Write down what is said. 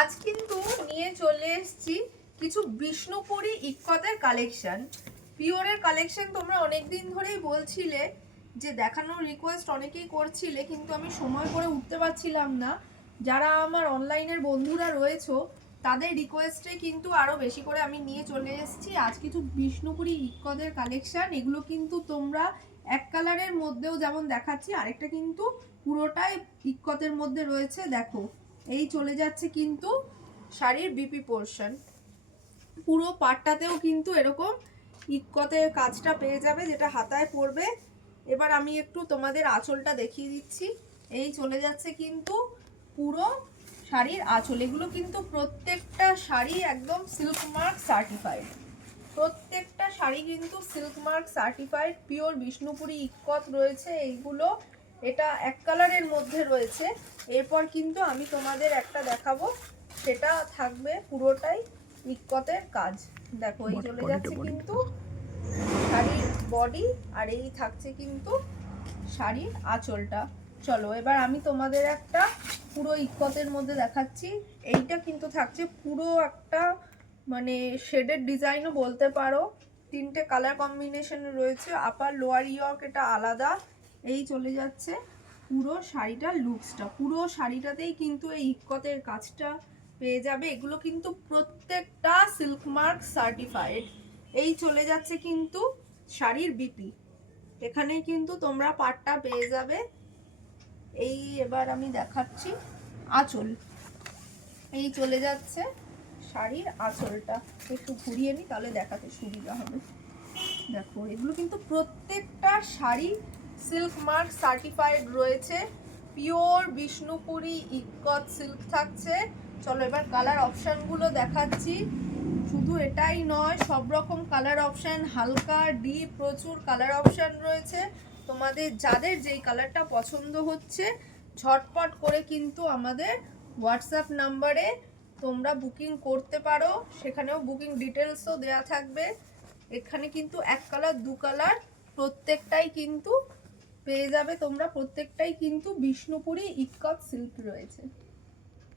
আজ কিন্তু নিয়ে চলে এসেছি কিছু বিষ্ণুপুরি ইক্কতের কালেকশন। পিওরের কালেকশন তোমরা অনেকদিন ধরেই বলছিলে যে দেখানোর রিকোয়েস্ট অনেকেই করছিলে, কিন্তু আমি সময় করে উঠতে পারছিলাম না। যারা আমার অনলাইনের বন্ধুরা রয়েছে তাদের রিকোয়েস্টে কিন্তু আরও বেশি করে আমি নিয়ে চলে এসেছি আজ কিছু বিষ্ণুপুরি ইক্কতের কালেকশন। এগুলো কিন্তু তোমরা এক কালারের মধ্যেও যেমন দেখাচ্ছি, আরেকটা কিন্তু পুরোটাই ইক্কতের মধ্যে রয়েছে। দেখো, এই চলে যাচ্ছে কিন্তু শাড়ির বিপি পোর্শন, পুরো পাটটাতেও কিন্তু এরকম ইক্কতের কাজটা পেয়ে যাবে, যেটা হাতায় পড়বে। এবার আমি একটু তোমাদের আঁচলটা দেখিয়ে দিচ্ছি। এই চলে যাচ্ছে কিন্তু পুরো শাড়ির আঁচল। এগুলো কিন্তু প্রত্যেকটা শাড়ি একদম সিল্ক মার্ক সার্টিফাইড, প্রত্যেকটা শাড়ি কিন্তু silk mark certified pure Bishnupuri ikat রয়েছে এইগুলো। এটা এক কালারের মধ্যে রয়েছে। এরপর কিন্তু আমি তোমাদের একটা দেখাবো, সেটা থাকবে পুরোটাই ইক্কতের কাজ। দেখো, এই চলে যাচ্ছে কিন্তু শাড়ির বডি, আর এই থাকছে কিন্তু শাড়ির আঁচলটা। চলো এবার আমি তোমাদের একটা পুরো ইক্কতের মধ্যে দেখাচ্ছি। এইটা কিন্তু থাকছে পুরো একটা মানে শেডের ডিজাইনও বলতে পারো, তিনটে কালার কম্বিনেশন রয়েছে, আপার লোয়ার ইয়র্ক এটা আলাদা। এই চলে যাচ্ছে পুরো শাড়িটার লুকসটা, পুরো শাড়িটাতেই কিন্তু এই ইক্কতের কাজটা পেয়ে যাবে। এগুলো কিন্তু প্রত্যেকটা সিল্ক মার্ক সার্টিফাইড। এই চলে যাচ্ছে কিন্তু শাড়ির বিপি, এখানেই কিন্তু তোমরা পাটটা পেয়ে যাবে। এই এবার আমি দেখাচ্ছি আঁচল, এই চলে যাচ্ছে শাড়ির আঁচলটা। একটু ঘুরিয়ে নিই তাহলে দেখাতে সুবিধা হবে। দেখো, এগুলো কিন্তু প্রত্যেকটা শাড়ি সিল্ক মার্ক সার্টিফাইড রয়েছে, পিওর বিষ্ণুপুরি ইক্কত সিল্ক থাকছে। চলো এবার কালার অপশানগুলো দেখাচ্ছি। শুধু এটাই নয়, সব রকম কালার অপশান, হালকা ডিপ প্রচুর কালার অপশান রয়েছে। তোমাদের যাদের যেই কালারটা পছন্দ হচ্ছে ঝটপট করে কিন্তু আমাদের হোয়াটসঅ্যাপ নাম্বারে তোমরা বুকিং করতে পারো, সেখানেও বুকিং ডিটেলসও দেওয়া থাকবে। এখানে কিন্তু এক কালার দু কালার প্রত্যেকটাই কিন্তু পেয়ে যাবে তোমরা, প্রত্যেকটাই কিন্তু বিষ্ণুপুরি ইক্কত সিল্ক রয়েছে।